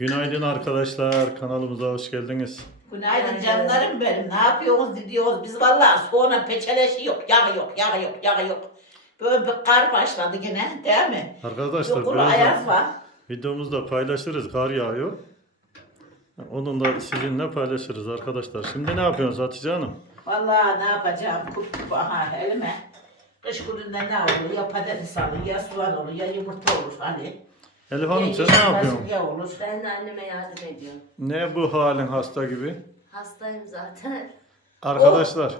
Günaydın arkadaşlar. Kanalımıza hoş geldiniz. Günaydın canlarım benim. Ne yapıyorsunuz diyoruz. Biz vallahi sonra peçeleşi yok, yağ yok, yağ yok, yağ yok. Böyle bir kar başladı gene değil mi? Arkadaşlar Yok kuru birazdan ayaz var. videomuzda paylaşırız. Kar yağıyor. Onun da sizinle paylaşırız arkadaşlar. Şimdi ne yapıyorsunuz Hatice Hanım? Vallahi ne yapacağım? Kup kup aha elime. Kış gününde ne olur? Ya patates alır, ya soğan olur, ya yumurta olur hani. Elif Hanım Ya sen ne yapıyorsun? fasulye olur. Ben de anneme yardım ediyorum. Ne bu halin hasta gibi? Hastayım zaten. Arkadaşlar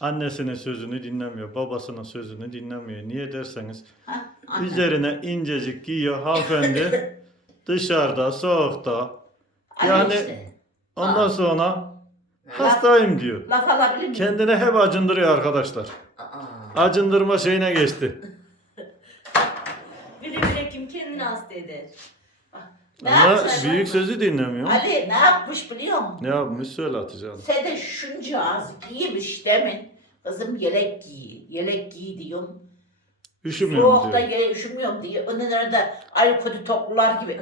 annesinin sözünü dinlemiyor. Babasının sözünü dinlemiyor. Niye derseniz Ha, anne. üzerine incecik giyiyor hanımefendi. dışarıda soğukta. Anne Yani işte. ondan sonra hastayım diyor. Laf alabilir miyim? Kendine hep acındırıyor arkadaşlar. Aa. Acındırma şeyine geçti. Bile bile kim kendini hasta eder. Ne Ama yapacağız? büyük sözü dinlemiyor. Ali ne yapmış biliyor musun? Ne yapmış söyle Hatice Hanım. Sen de şunca az giymiş demin. Kızım yelek giy, yelek giy diyorum. Üşümüyorum Soğukta diyor. yere üşümüyorum diye. Önlerine de ayı kötü toplular gibi.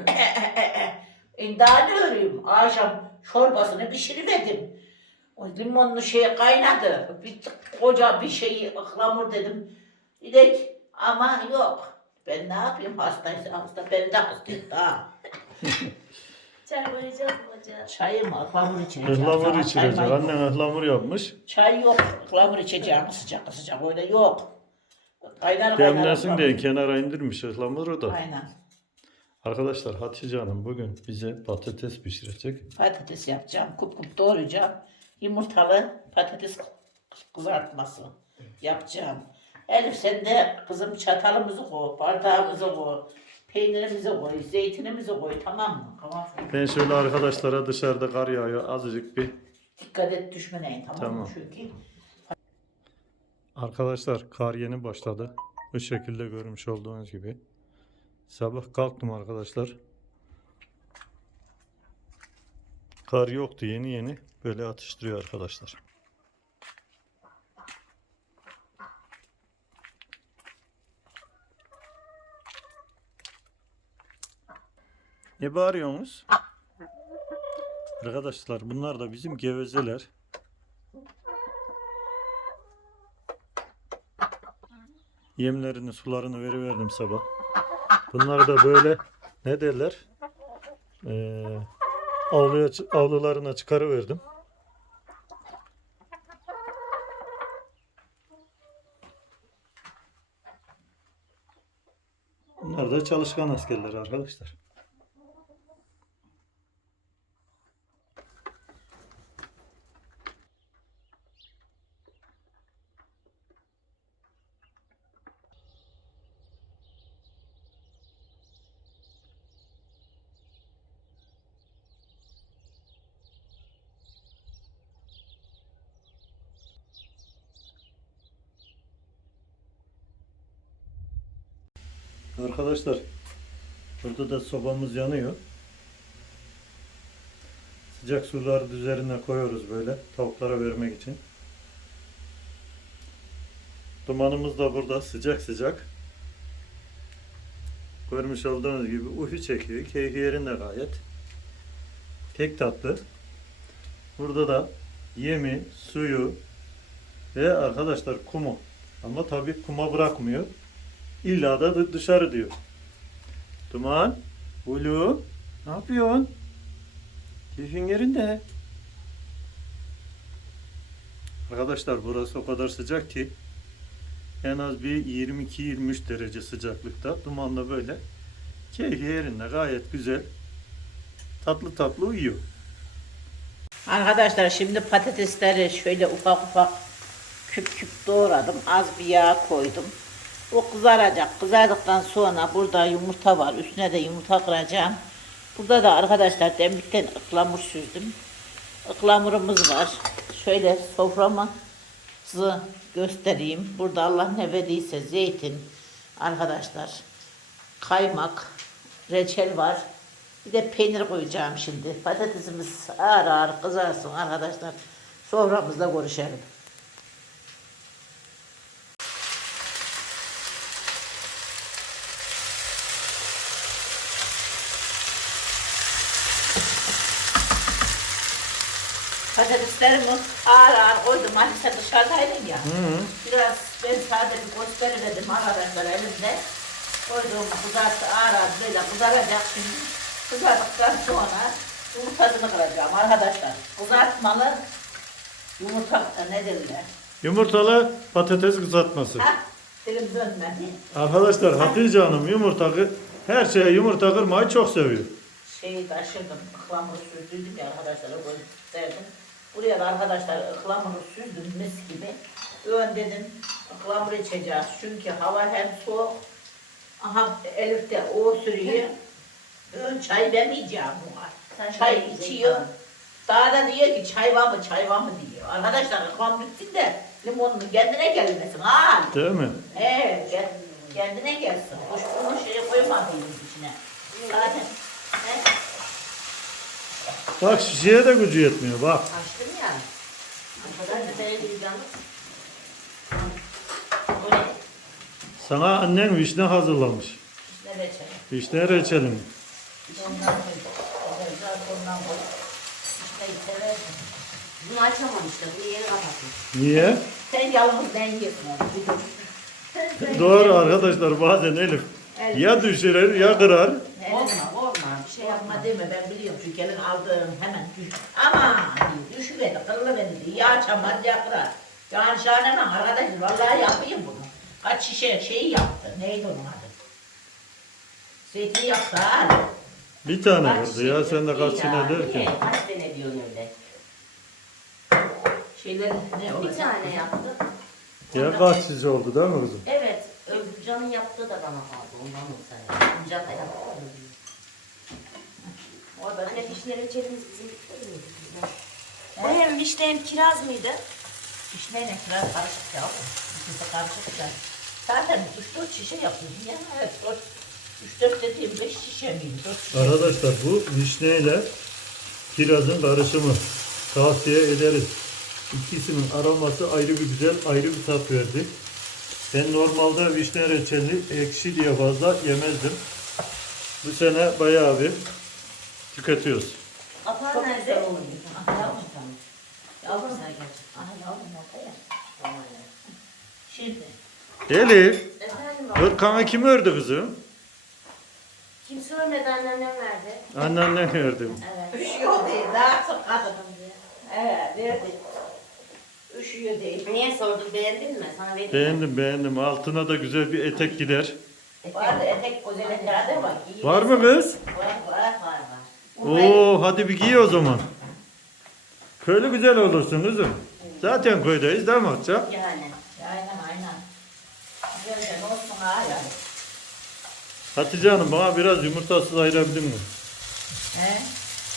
e daha ne öreyim? Akşam çorbasını pişiriverdim. O limonlu şey kaynadı. Bir koca bir şeyi ıhlamur dedim. Dedik ama yok. Ben ne yapayım hastaysa hasta. Ben de hastayım daha. Çay koyacağız mı hocam? Çayı mı ıhlamur içeceğim. Ihlamur içirecek. Annen ıhlamur yapmış. Çay yok. Ihlamur içeceğim sıcak sıcak öyle yok. Kaynar kaynar. Demlensin ıhlamur. diye kenara indirmiş ıhlamuru da. Aynen. Arkadaşlar Hatice Hanım bugün bize patates pişirecek. Patates yapacağım. Kup kup doğrayacağım. Yumurtalı patates kızartması yapacağım. Elif sen de kızım çatalımızı koy, bardağımızı koy, peynirimizi koy, zeytinimizi koy tamam mı? Tamam. Ben şöyle arkadaşlara dışarıda kar yağıyor azıcık bir. Dikkat et düşmeyin tamam, Tamam. mı? Çünkü Arkadaşlar kar yeni başladı. Bu şekilde görmüş olduğunuz gibi. Sabah kalktım arkadaşlar. Kar yoktu yeni yeni. Böyle atıştırıyor arkadaşlar. Ne bağırıyorsunuz? Arkadaşlar bunlar da bizim gevezeler. Yemlerini, sularını veriverdim sabah. Bunları da böyle ne derler? Ee, avluya, avlularına çıkarıverdim. Bunlar da çalışkan askerler arkadaşlar. Arkadaşlar burada da sobamız yanıyor. Sıcak suları üzerine koyuyoruz böyle tavuklara vermek için. Dumanımız da burada sıcak sıcak. Görmüş olduğunuz gibi uhu çekiyor. Keyfi yerinde gayet. Pek tatlı. Burada da yemi, suyu ve arkadaşlar kumu. Ama tabii kuma bırakmıyor. İlla da dı- dışarı diyor. Duman, Ulu, ne yapıyorsun? Keyfin yerinde. Arkadaşlar burası o kadar sıcak ki en az bir 22-23 derece sıcaklıkta. Duman da böyle. Keyfi yerinde gayet güzel. Tatlı tatlı uyuyor. Arkadaşlar şimdi patatesleri şöyle ufak ufak küp küp doğradım. Az bir yağ koydum. O kızaracak. Kızardıktan sonra burada yumurta var. Üstüne de yumurta kıracağım. Burada da arkadaşlar demlikten ıklamur süzdüm. Iklamurumuz var. Şöyle soframızı göstereyim. Burada Allah ne verdiyse zeytin arkadaşlar. Kaymak, reçel var. Bir de peynir koyacağım şimdi. Patatesimiz ağır ağır kızarsın arkadaşlar. Soframızda görüşelim. Patateslerimi ağır ağır koydum. Hani sen dışarıdaydın ya. Hı -hı. Biraz ben sade bir gösteriverdim arkadaşlar elimde. Koyduğum kızarttı ağır ağır böyle kızaracak şimdi. Kızardıktan sonra yumurtasını kıracağım arkadaşlar. Kızartmalı yumurta e, ne derler? Yumurtalı patates kızartması. Ha? Dilim dönmedi. Arkadaşlar Hatice Hanım yumurta her şeye yumurta kırmayı çok seviyor. Şeyi taşırdım, ıhlamuru süzdürdüm ya arkadaşlar, o gösterdim. Buraya da arkadaşlar ıhlamuru süzdüm mis gibi. Ön dedim, ıhlamur içeceğiz çünkü hava hem soğuk. Aha Elif de o sürüyor. Ön çay demeyeceğim buna. Sen Çay içiyor. Daha da diyor ki çay var mı, çay var mı diyor. Arkadaşlar ıhlamur bitsin de limonunu kendine gelmesin ha. Değil mi? Evet, gel- kendine gelsin. Hoş bunu şeye koymadıyız içine. Zaten he? Bak şişeye de gücü yetmiyor bak. Açtım ya. Arkadan da böyle bir canlı. o ne? Sana annen vişne hazırlamış. Ne reçel? Vişne reçelini. Ondan koy. Ondan koy. İşte seversin. Bunu açamam işte. Bunu yeni kapattım. Niye? Sen yalnız ben yiyorsun Doğru arkadaşlar bazen Elif ya düşürür ya kırar. Korkma. Bir şey yapma. deme ben biliyorum çünkü elin aldığın hemen düş. Ama düşüverdi kırılıverdi diyor. Ya çamaz ya kırar. Yani şahane arkadaşım vallahi yapayım bunu. Kaç şişe şeyi yaptı. Neydi onun adı? Zeytin yaptı ha. Bir tane Kaç vurdu ya sen de kaç İyi sene ya, derken. niye? Kaç sene diyorsun öyle? Şeyler ne olacak? Bir tane yaptı. Ya kaç şiş oldu değil mi kızım? Evet. Özcan'ın yaptığı da bana kaldı. Ondan olsa ya. Özcan da yaptı. Orada Anne ne vişne reçelimiz bizim? O hem vişne hem kiraz mıydı? İşlerine biraz karışık ya. İkisi karışık da. Zaten 3-4 şişe yapıyordum ya. Evet, 3-4 dediğim 5 şişe miydi? 4 şişe. Arkadaşlar bu vişneyle kirazın karışımı tavsiye ederiz. İkisinin aroması ayrı bir güzel, ayrı bir tat verdi. Ben normalde vişne reçelini ekşi diye fazla yemezdim. Bu sene bayağı bir tüketiyoruz. Apar Çok nerede? güzel oluyor. Ah, yavrum. Yavrum. Yavrum sen gerçekten. Ah yavrum orada ya. Tamam ya. Şimdi. Elif, Efendim baba. hırkanı kim ördü kızım? Kimse ölmedi anneannem verdi. Annenden ördüm. Evet. Üşüyor değil. Daha çok kadınım diye. Evet verdi. Üşüyor değil. Niye sordun beğendin mi? Sana vereyim mi? Beğendim beğendim. Altına da güzel bir etek gider. Var da etek güzel de var. İyi. Var mı kız? Var. Oo hadi bir giy o zaman. Köylü güzel olursun kızım. Zaten köydeyiz değil mi Hatice? Yani. Aynen aynen. Güzel olsun ha yani. Hatice Hanım bana biraz yumurtasız ayırabilir mi? He?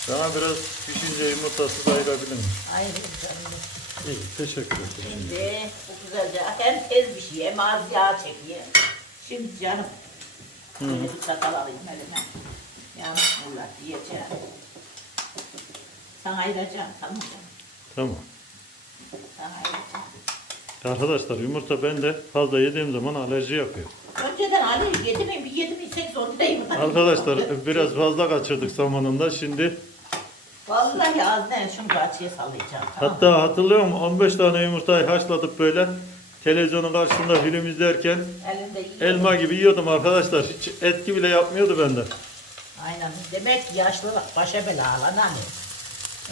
Bana biraz pişince yumurtasız ayırabilir mi? Hayır canım. İyi teşekkür ederim. Şimdi bu güzelce hem tez bir şey hem az yağ çekiyor. Şimdi canım. Böyle bir sakal alayım elime. Yanlış bunlar diyeceğim. Sana ayıracağım tamam mı? Tamam. Sana ayıracağım. Arkadaşlar yumurta bende fazla yediğim zaman alerji yapıyor. Önceden Ali yedi mi bir yedi mi zorundayım. Arkadaşlar biraz fazla kaçırdık zamanında. Şimdi Vallahi az ne şunu bahçeye sallayacağım. Tamam. hatta hatırlıyor musun 15 tane yumurtayı haşladık böyle televizyonun karşısında film izlerken Elimde elma gibi yiyordum arkadaşlar. Hiç etki bile yapmıyordu bende. Aynen. Demek ki yaşlılık başa bela alan hani.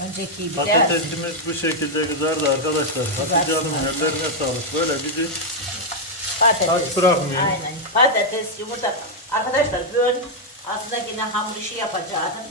Önceki bir de Patatesimiz bu şekilde kızardı arkadaşlar. Hatice Hanım'ın ellerine sağlık. Böyle bizi patates. aç bırakmıyor. Aynen. Patates, yumurta. Arkadaşlar ben aslında yine hamur işi yapacaktım.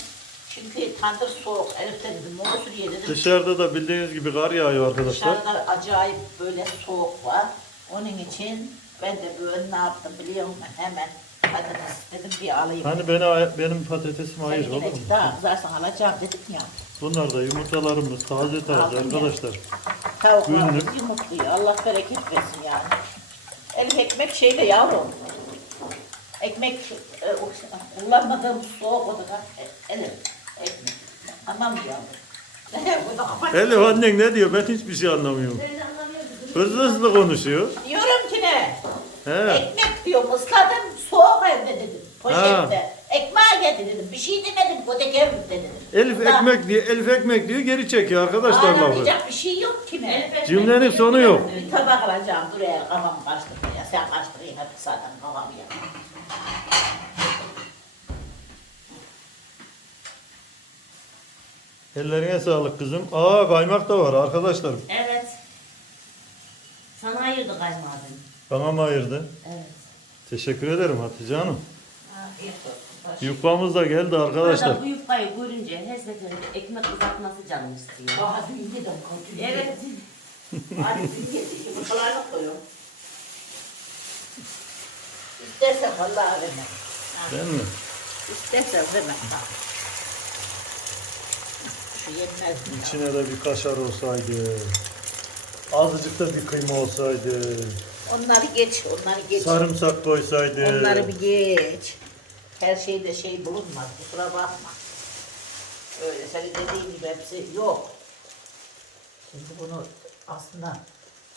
Çünkü tandır soğuk. Elif de dedim, onu sürüye dedim. dışarıda da bildiğiniz gibi kar yağıyor arkadaşlar. Dışarıda acayip böyle soğuk var. Onun için ben de böyle ne yaptım biliyor musun? Hemen patates dedim bir alayım. Hani beni, benim patatesimi ayır Sen olur mu? daha kızarsan alacağım dedim ya. Bunlar da yumurtalarımız taze taze Aldım ya. arkadaşlar. Günlük. yumurtluyor. Allah bereket versin yani. Elif ekmek şeyle yavrum. Ekmek e, o- kullanmadığım soğuk odada. E, Elif ekmek. Anlam yavrum. Bu da. Elif annen ne diyor? Ben hiçbir şey anlamıyorum. Hızlı hızlı konuşuyor. Diyorum ki ne? He. Ekmek diyorum ısladım soğuk evde dedim. Poşette. Ekmeğe getirdim. Bir şey demedim. Koteker dedim. Elif Ulan, ekmek diyor, Elif ekmek diyor geri çekiyor arkadaşlar lafı. Ağlamayacak bir şey yok kime. Cümlenin sonu yok. Bir tabak alacağım. Dur ya kafamı karıştırma ya. Sen karıştırayım hep zaten kafamı ya. Ellerine sağlık kızım. Aa kaymak da var arkadaşlar. Evet. Sana ayırdı kaymağı. Bana mı ayırdı? Evet. Teşekkür ederim Hatice Hanım. Afiyet olsun. Yufkamız da geldi arkadaşlar. Bu yufkayı görünce her seferinde ekmek kızartması canım istiyor. Daha dün yedim. kötü Evet. Hadi dün yedim. Yumurtalarını koyuyorum. İstersen vallahi verme. Ha, Değil mi? İstersen verme. Ha. Şu yenmez? İçine de bir kaşar olsaydı. Azıcık da bir kıyma olsaydı. Onları geç, onları geç. Sarımsak koysaydı. Onları bir geç. Her şeyde şey bulunmaz, kusura bakma. Öyle senin dediğin gibi hepsi yok. Şimdi bunu aslında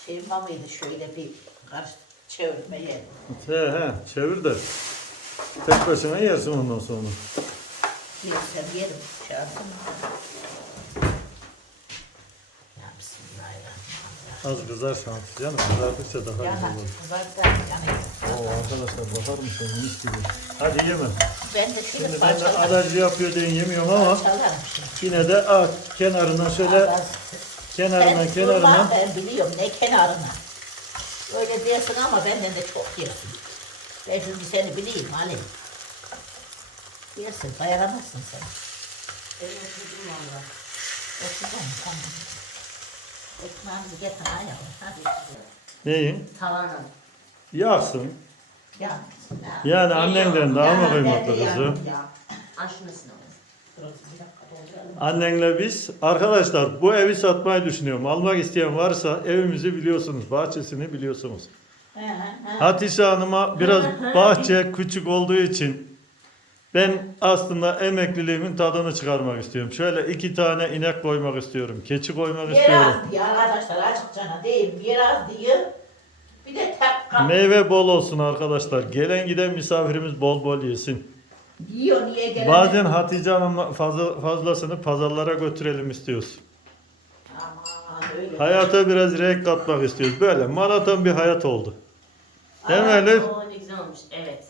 şey var mıydı şöyle bir karış çevirmeye. He he çevir de. Tek başına yersin ondan sonra. Yersem yerim. Şansım. Ya Bismillahirrahmanirrahim. Az kızarsa Hanım. Kızardıkça daha güzel olur. kızarsa yanayım. Oo arkadaşlar bakar mısın mis gibi. Hadi yeme. Ben de şöyle Şimdi ben de parçalarım. alerji yapıyor diye yemiyorum ama Parçalarım şimdi. yine de ah, kenarından şöyle Biraz- kenarından Ben kenarından durmam, ben biliyorum ne kenarına. Öyle diyorsun ama benden de çok yersin. Ben şimdi seni bileyim Ali. Yersin, dayanamazsın sen. Ben oturdum valla. Oturdan tamam. Ekmeğimizi getir. Hadi. neyin? Tavanın. Yaksın. Ha. Yani annenden daha mı Ya, kıymetli ben de kızı? yandım ya. Aşmasın. Annenle biz arkadaşlar bu evi satmayı düşünüyorum. Almak isteyen varsa evimizi biliyorsunuz. Bahçesini biliyorsunuz. Hatice Hanım'a biraz bahçe küçük olduğu için ben aslında emekliliğimin tadını çıkarmak istiyorum. Şöyle iki tane inek koymak istiyorum. Keçi koymak Yer istiyorum. az diye arkadaşlar açık cana değil. Yer az diye. Bir de tek kap. Meyve bol olsun arkadaşlar. Gelen giden misafirimiz bol bol yesin. Yiyor niye gelen? Bazen Hatice Hanım'la fazla, fazlasını pazarlara götürelim istiyoruz. Aman öyle. Hayata biraz renk katmak istiyoruz. Böyle maraton bir hayat oldu. Değil mi Elif? Ne güzel olmuş. Evet.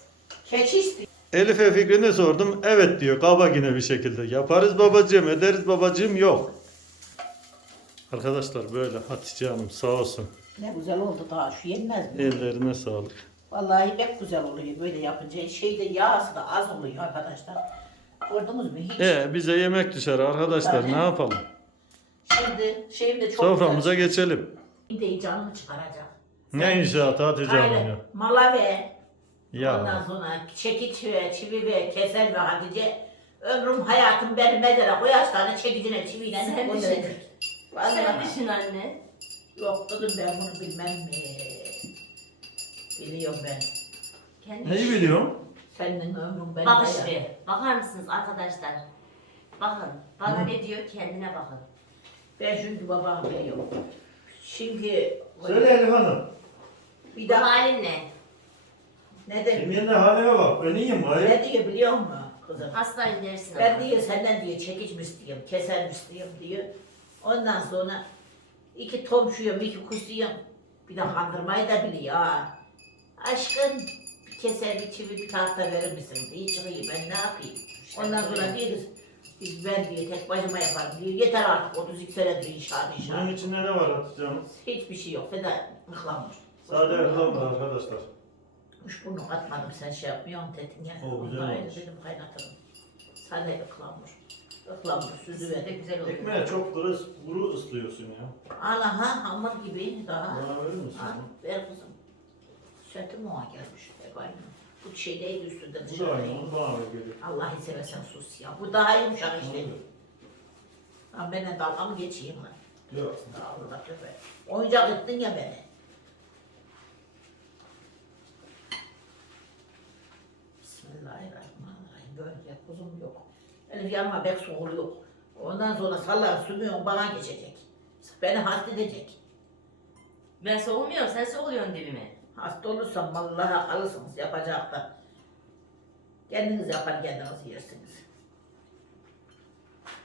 Keçi istiyor. Elif'e fikrini sordum. Evet diyor. Kaba yine bir şekilde. Yaparız babacığım, ederiz babacığım. Yok. Arkadaşlar böyle Hatice Hanım sağ olsun. Ne güzel oldu daha şu yenmez mi? Ellerine sağlık. Vallahi pek güzel oluyor böyle yapınca. Şeyde yağsı da az oluyor arkadaşlar. Gördünüz mü hiç? E bize yemek düşer arkadaşlar. Ne yapalım? Şimdi şeyim de çok Soframıza güzel. geçelim. Bir de canımı çıkaracak. Ne inşaatı Hatice Hanım Aynen. ya? Mala ve ondan Ya. sonra çekiç ve çivi ve keser ve Hatice. Ömrüm hayatım benim mezara o yaşlarını çekicine çiviyle Sen düşün. Vallahi. Sen düşün anne. Yok kızım ben bunu bilmem mi? Biliyorum ben. Kendi Neyi biliyorum? Senin ömrün benim hayatım. işte. Bakar mısınız arkadaşlar? Bakın. Bana ne diyor kendine bakın. Ben çünkü babam biliyorum. Çünkü Söyle Elif Hanım. bir daha halin ne? Ne de Kimin de haline bak. Ben iyiyim gayet. ne diyor biliyor musun kızım? Hastayım dersin ama. Ben diyor senden diyor çekiç mi keser mi istiyorum diyor. Ondan sonra iki tomşuyum, iki kuşuyum. Bir de kandırmayı da biliyor ha. Aşkın bir keser bir çivi bir tahta verir misin? İyi çıkıyor ben ne yapayım? Ondan sonra diyoruz biz ben diyor tek başıma yaparım diyor. Yeter artık 32 senedir inşaat Bunun inşaat. içinde ne var Hatice Hanım? Hiçbir şey yok. Feda ıklanmış. Sade ıhlam var arkadaşlar. Kuş burnu katmadım sen şey yapmıyorsun dedin ya. O güzel Vallahi olmuş. dedim kaynatırım. Sade ıklanmış. Iklanmış süzü Size de güzel oldu. Ekmeğe çok kuru, kuru ıslıyorsun ya. Allah ha hamur gibi daha. Bana verir misin? Ha, ver kızım. Sütüm ona gelmiş. Hep aynı. Bu şey değil üstünde Bu da dışarıda. aynı. Onu bana ver geliyor. Allah'ı seversen sus ya. Bu daha yumuşak işte. Ha bana dalga mı geçeyim lan? Yok. Allah tövbe. Oyuncak ettin ya beni. Bismillahirrahmanirrahim. Böyle kuzum yok. Elif yanma bek soğul yok. Ondan sonra sallar sürmüyorsun bana geçecek. Beni hasta edecek. Ben soğumuyorum, sen soğuluyorsun dibime. Hasta olursan vallahi kalırsınız yapacak da. Kendiniz yapar kendiniz yersiniz.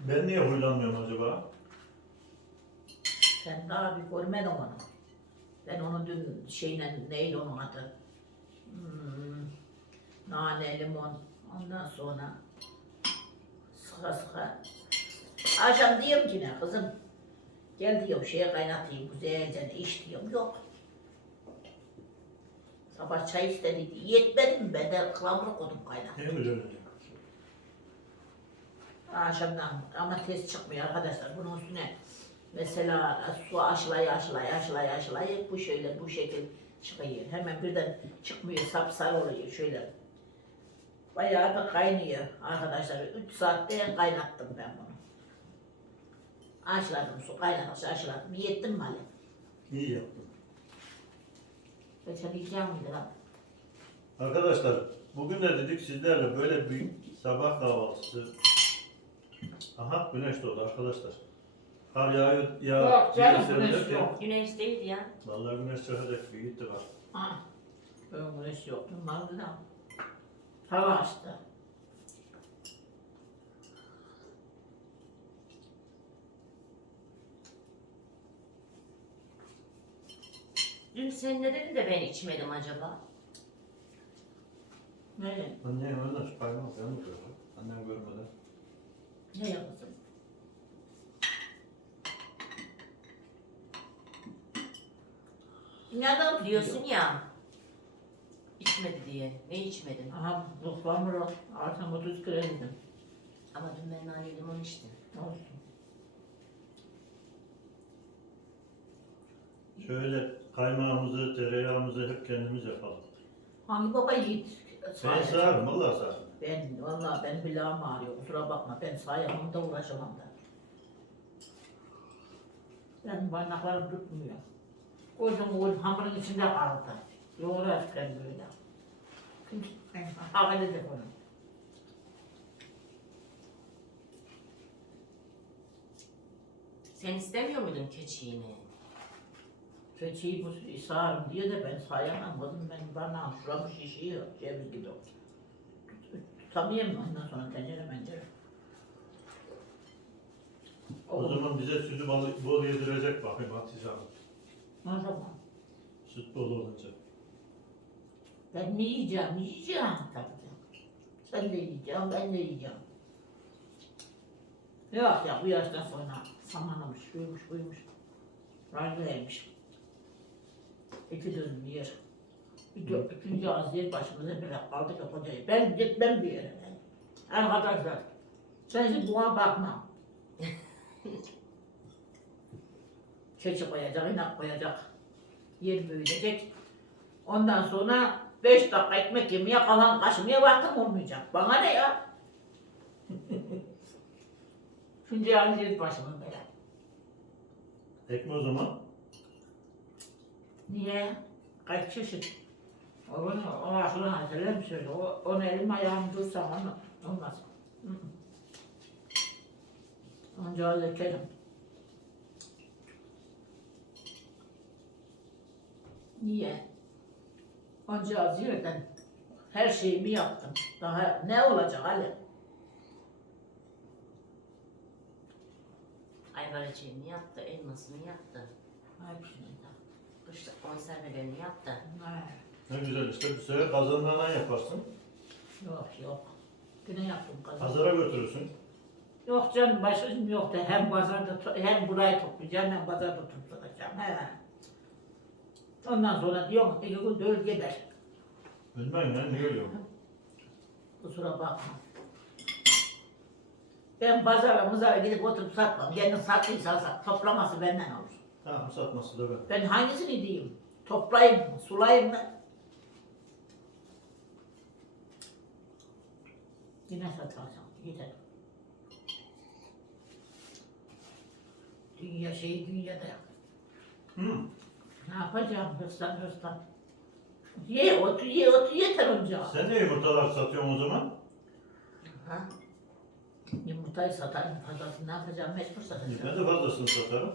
Ben niye huylanmıyorum acaba? Sen daha bir görmedin onu. Ben onu dün şeyle neydi onun adı? Hmm, nane, limon. Ondan sonra sıka sıka. Akşam diyorum ki ne kızım? Gel diyorum şeye kaynatayım güzelce iç diyorum. Yok. Sabah çay istediydi. Yetmedi mi? Ben de kılavuru koydum kaynat. Ne güzel olacak. Akşamdan ama test çıkmıyor arkadaşlar. Bunun üstüne mesela su aşılay aşılay aşılay aşılay bu şöyle bu şekil çıkıyor. Hemen birden çıkmıyor sapsarı oluyor şöyle. Bayağı da kaynıyor arkadaşlar. 3 saatte kaynattım ben bunu. Aşıladım su kaynadıkça aşıladım. Yettim mi Ali? İyi yaptın. Geçen yiyeceğim miydi lan? Arkadaşlar bugün de dedik sizlerle böyle bir sabah kahvaltısı. Aha güneş doğdu arkadaşlar. Kar yağıyor ya Yok canım, güneş yok. Güneş değil ya. Vallahi güneş çıkacak bir gitti var. Ha. Ben güneş yoktu. Vardı da. Hava açtı. Dün sen ne dedin de ben içmedim acaba? Ne? Annem öyle kaymak yanı gördü. Annem görmeden. Ne yapasın? Nereden Diyorsun ya. İçmedi diye. Ne içmedin? Aha bu hamuru artık 30 kilo yedim. Ama dün ben nane limon içtim. Olsun. Şöyle kaymağımızı, tereyağımızı hep kendimiz yapalım. Hangi baba yiğit? Ben sağırım, vallahi sağırım. Ben vallahi ben bilahım ağrıyor. Kusura bakma ben sayamam da uğraşamam da. Ben parmaklarım tutmuyor. Koydum koydum hamurun içinde kaldı. Yoğurarken böyle. De onu. Sen istemiyor muydun keçiğini? Keçiyi bu sağarım diye de ben sayamam kızım ben bana şuramı şişiyor ceviz gibi. Tutamıyorum ondan sonra tencere mencere. O zaman bize sütü bol, yedirecek bakayım Hatice Hanım. Ne zaman? Süt bol olunca. Ben ne yiyeceğim? Yiyeceğim tabii. Sen de yiyeceğim, ben de yiyeceğim. Yok ya bu yaştan sonra samanlamış, şuymuş, buymuş. Ranglaymış. İki dönüm yer. Dö- üçüncü az yer başımıza bile kaldı ki kocayı. Ben gitmem bir yere. Arkadaşlar, sensiz buna bakma. Keçi koyacak, inak koyacak. Yer büyüyecek. Ondan sonra beş dakika ekmek yemeye kalan kaşımaya vaktim olmayacak. Bana ne ya? Şimdi yalnız başımın böyle. Ekme o zaman. Niye? Kaç çeşit? Onu, o aklını hazırlarım şöyle. O, onu elim ayağım dursam onu olmaz. Hı. Önce halledelim. Niye? Önce az yerden her şeyimi yaptım. Daha ne olacak Ali? Ayvar reçelini yaptı, elmasını yaptı. Hepsini de. Kışlık konservelerini yaptı. Ne güzel işte bir sefer kazanlarına yaparsın. Yok yok. Yine yaptım kazan. Pazara götürürsün. Yok canım başım yok da hem pazarda to- hem burayı toplayacağım hem pazarda toplayacağım. He. Ondan sonra diyorum iki gün dövül geber. Bilmem ya niye öyle Kusura bakma. Ben pazara mızara gidip oturup satmam. Kendim sattıysa sat. Toplaması benden olur. Tamam satması da ben. Ben hangisini diyeyim? Toplayayım mı? Sulayayım mı? Yine satacağım. Yeter. Dünya şeyi dünyada yok. Hı. Ne yapacağım hırslan hırslan. Ye otu ye otu yeter onca. Sen de yumurtalar satıyorsun o zaman. Ha? Yumurtayı satarım fazlasını ne yapacağım mecbur satacağım. Ben de fazlasını satarım.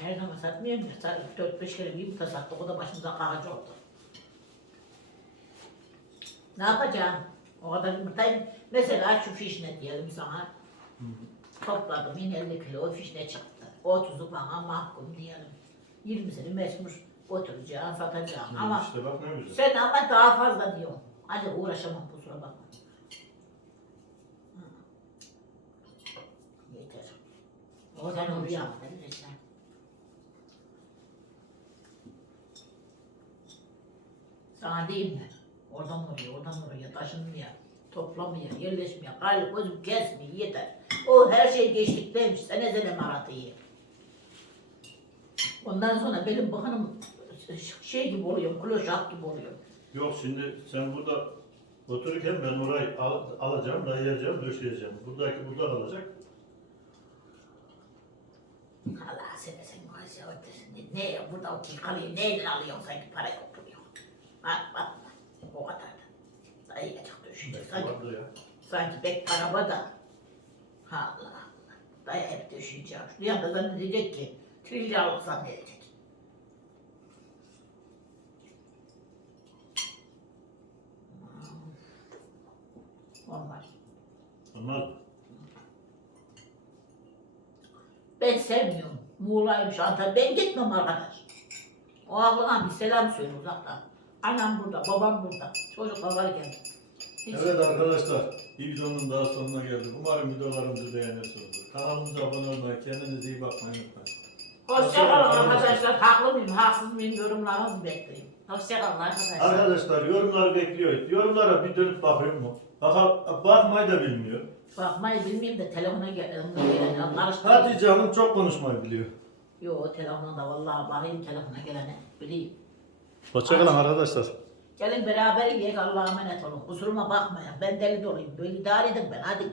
Her zaman satmıyorum ya. Dört beş kere bir yumurta sattık o da başımıza kağıcı oldu. Ne yapacağım? O kadar yumurtayı mesela şu fişne diyelim sana. Topladım yine 50 kilo fişne çıktı. 30'u bana mahkum diyelim. 20'sini mecbur götüreceğim, satacağım. Ama işte bak ne güzel. sen ama daha fazla diyorsun. Hadi uğraşamam kusura bakma. Hı. Yeter. Oradan oraya. Sana diyeyim mi? Oradan oraya, oradan oraya taşınmaya, toplamaya, yerleşmeye, gayrı gözüm kesmiyor yeter. O her şey geçtikteymiş, sene sene maratıyı. Ondan sonra benim bakanım şey gibi oluyor, kloşak gibi oluyor. Yok şimdi sen burada otururken ben orayı al- alacağım, dayayacağım, döşeyeceğim. Buradaki burada kalacak. Allah seni sen maaşı ötesinde. Ne ya burada otur kalıyor, neyle alıyorsun sanki para yok duruyor. Bak bak o kadar da. Dayayacak düşünce sanki. Sanki pek para var da. Allah Allah. Daya hep düşüneceğim. Şu yanda zannedecek ki trilyarlık zannedecek. Hmm. Olmaz. Olmaz. Ben sevmiyorum. Muğla'ymış Antalya. Ben gitmem arkadaş. O ablana bir selam söyle uzaktan. Anam burada, babam burada. Çocuklar varken. Hiç- Evet arkadaşlar, bir videonun daha sonuna geldik. Umarım videolarımızı beğenirsiniz. Kanalımıza abone olmayı, kendinize iyi bakmayı unutmayın. Hoşçakalın arkadaşlar. Haklı mıyım, haksız mıyım yorumlarınızı bekleyin. Hoşçakalın arkadaşlar. Arkadaşlar yorumları bekliyoruz. Yorumlara bir dönüp bakıyor mu? Bak, bakmayı da bilmiyor. Bakmayı bilmeyeyim de telefona gelen gelene karıştırdım. Hatice Hanım çok konuşmayı biliyor. Yo telefona da vallahi bakayım telefona gelene bileyim. Hoşçakalın arkadaşlar. Gelin beraber yiyek Allah'a emanet olun. Kusuruma bakmayın. Ben deli doluyum. Böyle idare edin ben hadi.